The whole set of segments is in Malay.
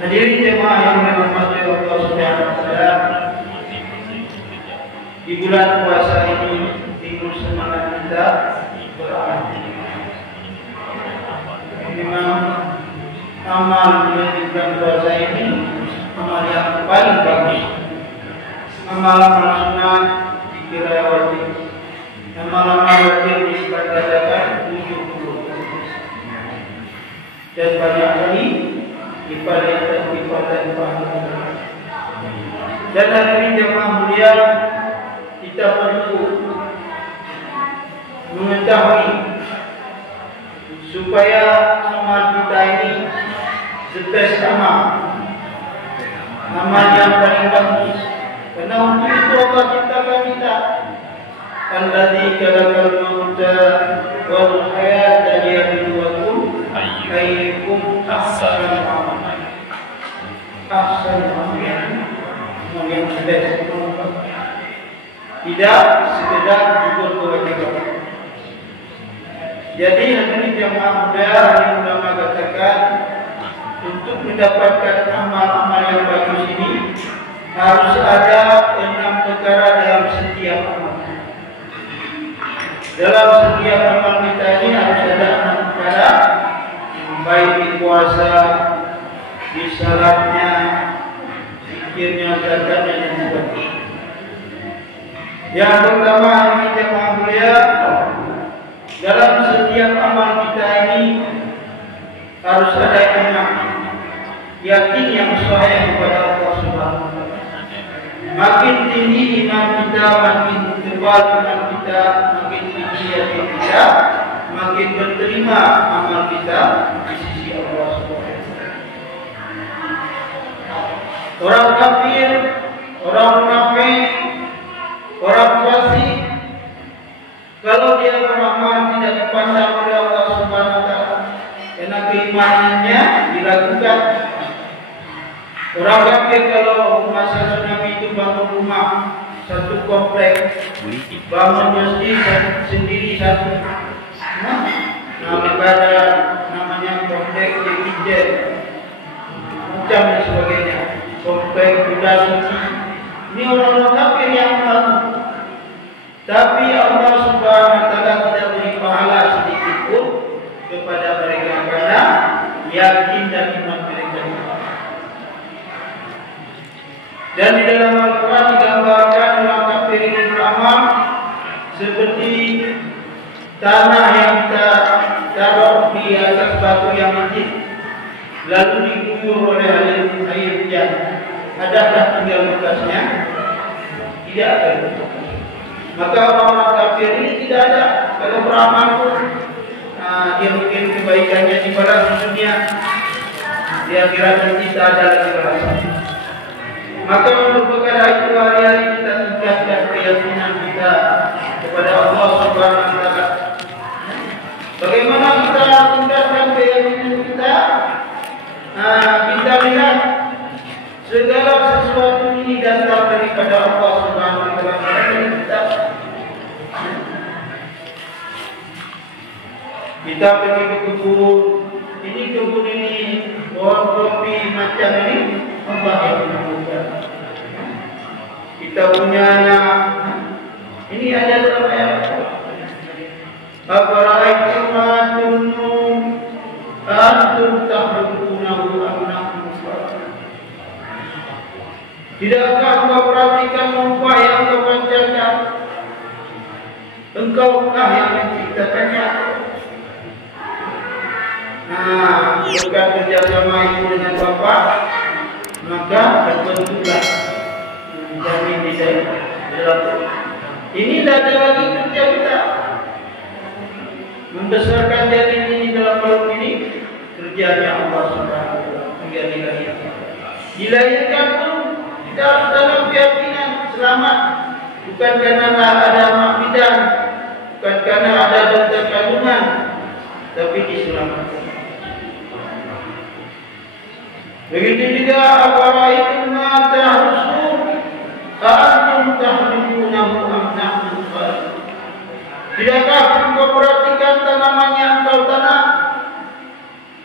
Hadirin jemaah yang dirahmati Allah Subhanahu wa taala. Di bulan puasa ini timbul semangat kita beramal. Memang amal di bulan puasa ini amal yang paling bagus. Amal-amal sunat dikira wajib. Amal-amal wajib dikatakan 70. Dan banyak kali ibadah pahala. Dan hadirin jemaah mulia, kita perlu mengetahui supaya amal kita ini the best amal yang paling bagus. Karena untuk itu Allah ciptakan kita. Alladzi khalaqal mauta wal hayata liyabluwakum ayyukum ahsanu amala. Ahsanu amala yang best. Tidak sekedar gugur kewajiban. Jadi hadirin jemaah muda yang ulama katakan untuk mendapatkan amal-amal yang bagus ini harus ada 6 perkara dalam setiap amal. Dalam setiap amal kita ini harus ada 6 perkara, baik di puasa, di salatnya, zikirnya, zakatnya dan sebagainya. Yang pertama ini jemaah mulia, dalam setiap amal kita ini harus ada iman, yakin yang sahih kepada Allah Subhanahu wa taala. Makin tinggi iman kita, makin tebal iman kita, makin tinggi yakin kita, makin berterima amal kita di sisi Allah Subhanahu wa taala. Orang kafir, orang munafik, orang fasik, kalau dia beramal tidak dipandang oleh Allah Subhanahu wa taala karena keimanannya diragukan. Orang kafir kalau masa tsunami itu bangun rumah satu komplek, bangun masjid sendiri satu, namanya komplek Jekijen, macam dan sebagainya, komplek Buddha Suci. Ini orang-orang kafir yang malu. Tapi Allah Subhanahu wa taala tidak beri pahala sedikit pun kepada mereka karena yakin dan iman mereka. Dan di dalam Al-Quran digambarkan orang kafir ini beramal seperti tanah yang taruh di atas batu yang licin, lalu diguyur oleh air hujan. Adakah tinggal bekasnya? Tidak ada. Maka orang-orang kafir ini tidak ada. Kalau beramal pun dia mungkin kebaikannya di balas dunia, di akhirat nanti tidak ada lagi balasan. Maka untuk perkara itu hari-hari kita tingkatkan keyakinan kita kepada Allah Subhanahu wa taala. Bagaimana kita tingkatkan keyakinan kita? Kita lihat segala sesuatu ini datang daripada Allah Subhanahu wa taala. Kita pergi ke kebun, ini kebun ini pohon kopi macam ini Allah yang menentukan. Kita punya anak, ini ada dalam ayat. Afara'aytum ma tunum antum tahrukunahu am nahnu. Tidakkah engkau perhatikan rupa yang engkau panjatkan? Engkaukah yang menciptakannya? Bukan kerjasama ibu dengan bapak, maka terbentuklah jamin di dalam. Ini tidak ada lagi kerja kita membesarkan jamin ini dalam perut ini, kerjanya Allah Subhanahu wa taala. Dilahirkan pun kita harus dalam keyakinan selamat, bukan karena ada mak bidan, bukan karena ada dokter kandungan, tapi diselamatkan. Begitu juga afara'aytum ma tahrusun antum tahrifunahu am nahnu al-khaliqun. Tidakkah engkau perhatikan tanaman yang engkau tanam?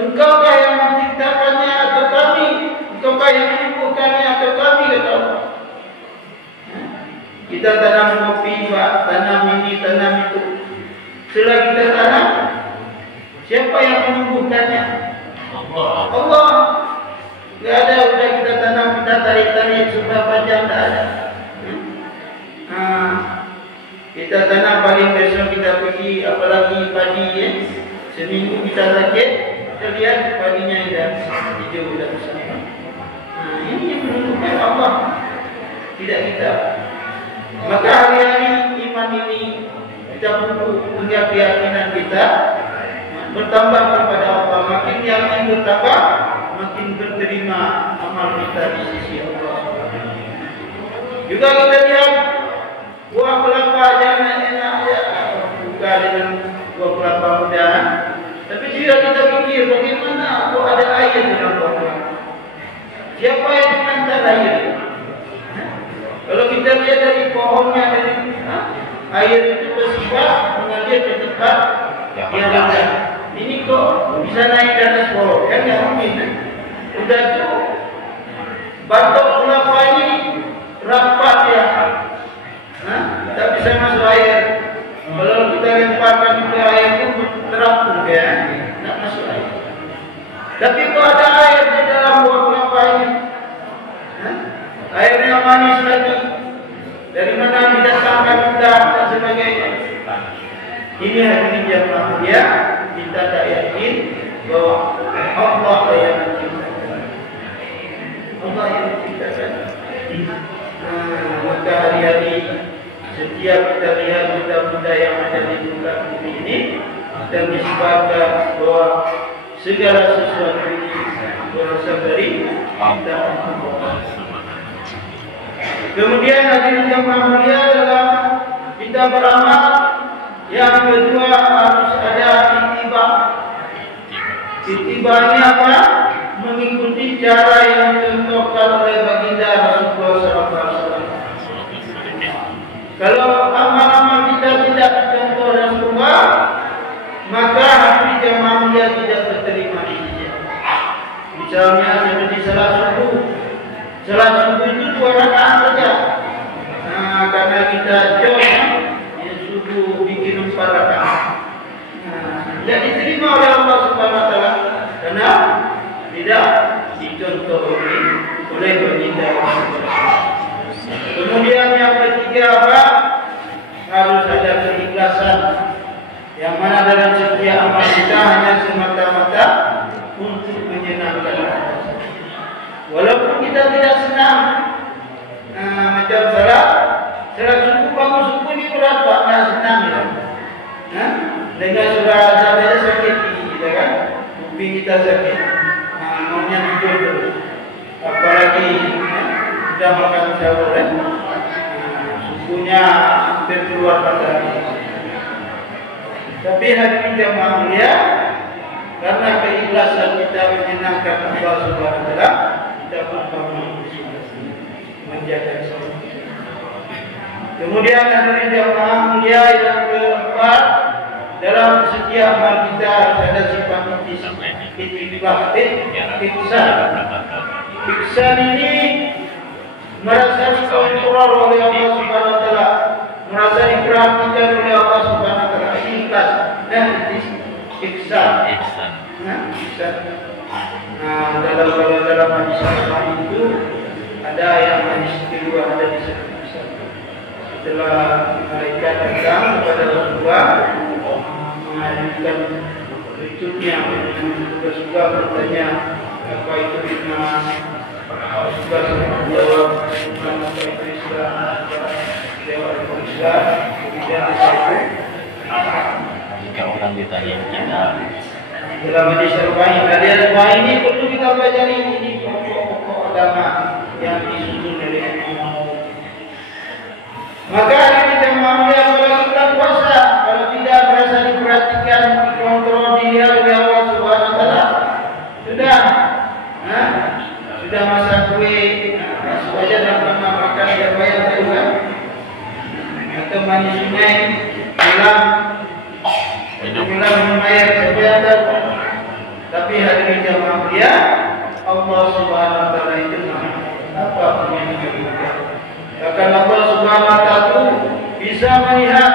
Engkaukah yang menciptakannya atau kami? Kita tanam kopi, Pak, tanam ini, tanam itu. Setelah kita tanam, siapa yang menumbuhkannya? Allah. Tidak ada, sudah kita tanam, kita tarik-tarik sudah panjang, tidak ada. Kita tanam, paling besok kita pergi, apalagi padi ya. Seminggu kita sakit, kita lihat padinya sudah hijau, sudah besar. Ini yang menunjukkan Allah, tidak kita. Maka hari-hari iman ini kita perlu punya keyakinan kita bertambah kepada Allah. Makin yakin bertambah, makin berterima amal kita di sisi Allah. Juga kita lihat buah kelapa jangan enak ya, buka dengan buah kelapa muda. Tapi jika kita pikir bagaimana kok ada air dalam buah kelapa? Siapa yang mengantar air? Kalau kita lihat dari pohonnya, dari air itu bersifat mengalir ke tempat yang rendah. Ini kok bisa naik ke atas pohon? Kan nggak mungkin. Udah tu batok kelapa ini rapat ya, tak bisa masuk air. Kalau kita lemparkan ke air itu terapung ya, tak masuk air. Tapi kok ada air di dalam buah kelapa ini? Airnya manis lagi. Dari mana didatangkan kita dan sebagainya. Ini hadirin yang mulia, kita tak yakin bahwa Allah yang menciptakan. Allah yang menciptakan. Maka hari-hari setiap kita lihat benda-benda yang ada di muka bumi ini dan disebabkan bahwa segala sesuatu ini berasal dari Allah. Kemudian hadirin yang mulia dalam kita beramal, yang kedua harus ada ittiba. Ittiba ini apa? Mengikuti cara yang dicontohkan oleh baginda Rasulullah SAW. Kalau amal-amal kita tidak dicontoh Rasulullah, maka hati jemaah mulia tidak terterima di sisi Allah. Misalnya seperti salat subuh. Salat subuh itu 2 rakaat saja. Karena kita jauh ya, subuh bikin 4 rakaat. Tidak diterima oleh Allah Subhanahu Wa Taala karena tidak dicontoh oleh baginda. Kemudian yang ketiga apa? Harus ada keikhlasan. Yang mana dalam setiap amal kita hanya semata-mata untuk menyenangkan Allah. Walaupun kita tidak senang, macam salat subuh, bangun subuh ini berat Pak, tidak senang ya. Dengan surah saja sakit kita kan, kuping kita sakit, maunya tidur terus. Apalagi sudah makan sahur kan, subuhnya hampir keluar matahari. Tapi hadirin jemaah mulia, karena keikhlasan kita menyenangkan Allah Subhanahu Wa Taala, kita pun menjaga sholat. Kemudian hadirin jemaah mulia yang keempat, dalam setiap amal kita harus ada sifat ittiba. Ihsan ini merasa dikontrol oleh Allah Subhanahu Wa Taala, merasa diperhatikan oleh Allah Subhanahu Wa Taala. Ikhlas dan ihsan. Dalam hadis itu ada yang hadis kedua, ada di sana. Setelah mereka datang kepada Rasulullah mengajukan berikutnya, Rasulullah bertanya apa itu iman. Rasulullah menjawab apa itu Islam. Islam kemudian jika orang ditanya kita dalam hadis Al-Bukhari ini perlu kita pelajari, ini pokok-pokok agama yang disusun oleh Imam. Maka kita mau ya, kalau kita puasa, kalau tidak berasa diperhatikan, dikontrol dia oleh Allah Subhanahu Wa Taala, sudah masak kue, masuk aja dalam makan yang banyak juga, atau mandi sungai, minum air saja. Tapi hadirin jemaah mulia, Allah Subhanahu Wa Taala itu apa punya juga. Bahkan Allah Subhanahu wa taala bisa melihat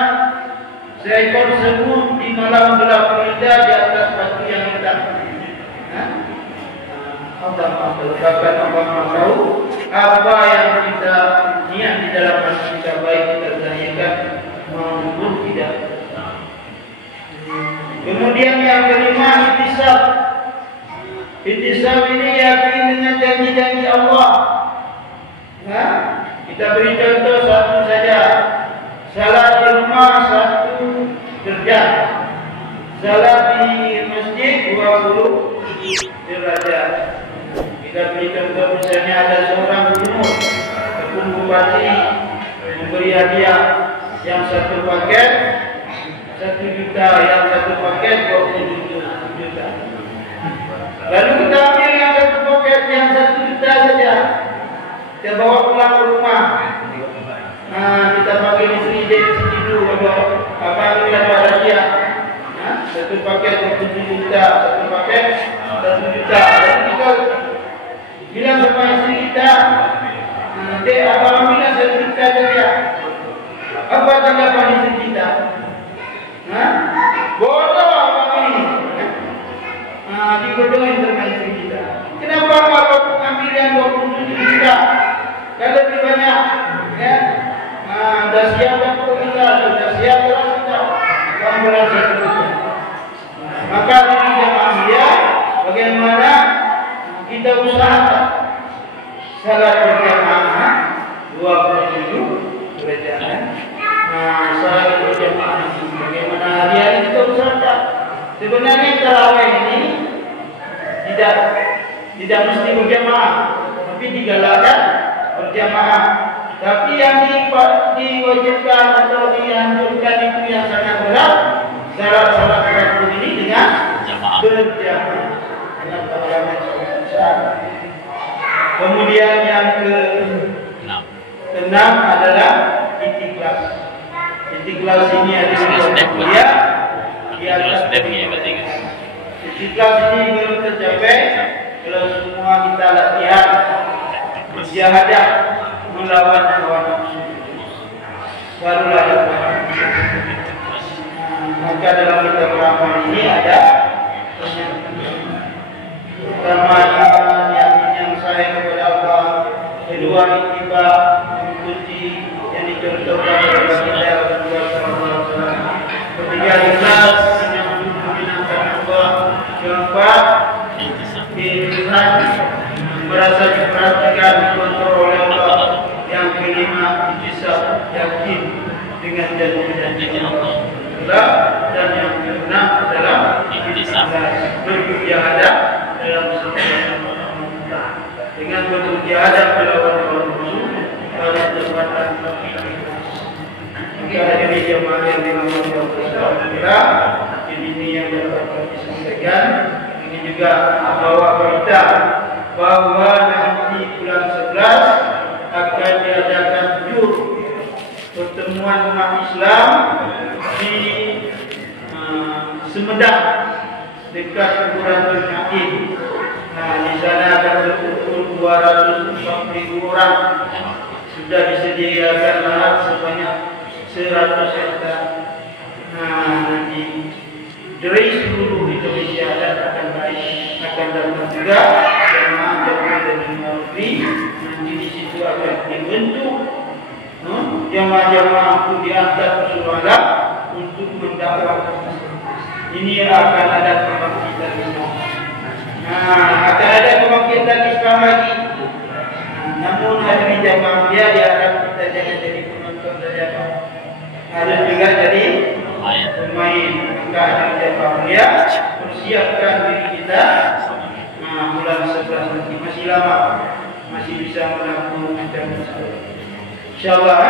seekor semut di malam gelap gulita di atas batu yang hitam. Bahkan Allah tahu apa yang kita niat di dalam hati kita, baik kita zahirkan maupun tidak. Kemudian yang kelima, ihtisab. Ihtisab ini yakin dengan janji-janji Allah. Kita beri contoh satu saja. Salat di rumah 1 derajat. Salat di masjid 20 derajat. Kita beri contoh misalnya ada seorang gubernur ataupun bupati memberi hadiah yang 1 paket 1 juta, yang 1 paket 20 juta. Lalu kita ambil yang 1 paket yang 1 juta saja. Kita bawa pulang ke rumah. Kita pakai istri dulu apa yang ada dia. 1 paket 20 juta, 1 paket 1 juta. Lalu kita bilang sama istri kita, dek, abang ambillah 1 juta saja. Apa tanggapan istri kita? Bodoh abang ini. Dibodohin sama istri kita. Kenapa abang ambil yang 27 juta? Kalau lebih banyak, ya. Dah siap untuk kita, dah siap terus kita. Kamu berasa kita. Maka ini jamaah dia, bagaimana kita usahakan salat berjamaah 27 derajat. Salat berjamaah bagaimana hari-hari kita usahakan. Sebenarnya tarawih ini tidak mesti berjamaah, tapi digalakkan berjamaah. Tapi yang diwajibkan atau dianjurkan itu yang sangat berat, salat terakhir ini dengan berjamaah. Dengan tarawih sangat besar. Kemudian yang ke-6 adalah ikhtiqlas. Ikhtiqlas ini adalah dia di atas ikhtiqlas ini belum tercapai kalau semua kita latihan mujahadah melawan hawa nafsu, barulah dapat. Maka dalam kitab amal ini ada pertama yang saya kepada Allah, kedua ittiba mengikuti yang dicontohkan oleh Baginda Rasulullah SAW, ketiga ikhlas hanya menggunakan Allah, keempat ihtisan merasa diperhatikan dikontrol oleh Allah, yang kelima ihtisab yakin dengan janji-janji Allah, dan yang keenam adalah ihtisab bermujahadah dalam setiap dengan bermujahadah melawan hawa nafsu pada tempatan maka dari jemaah yang dimampu Allah, ini yang dapat disampaikan. Ini juga bawa berita bahwa nanti bulan 11 akan diadakan pertemuan umat Islam di Semedang dekat kuburan Naim. Di sana akan berkumpul 240.000 orang. Sudah disediakan lahan sebanyak 100 hektar. Nanti dari seluruh Indonesia dan akan datang juga jemaah dari luar negeri. Nanti di situ akan dibentuk jemaah-jemaah untuk diantar ke seluruh alam untuk mendakwahkan. Ini akan ada kebangkitan Islam. Akan ada kebangkitan Islam lagi. Namun hari jamaah dia diharap kita jangan jadi penonton saja, harus juga jadi pemain. Maka ada jamaah dia persiapkan diri kita. Bulan 11 nanti masih lama, masih bisa melakukan macam-macam. InsyaAllah.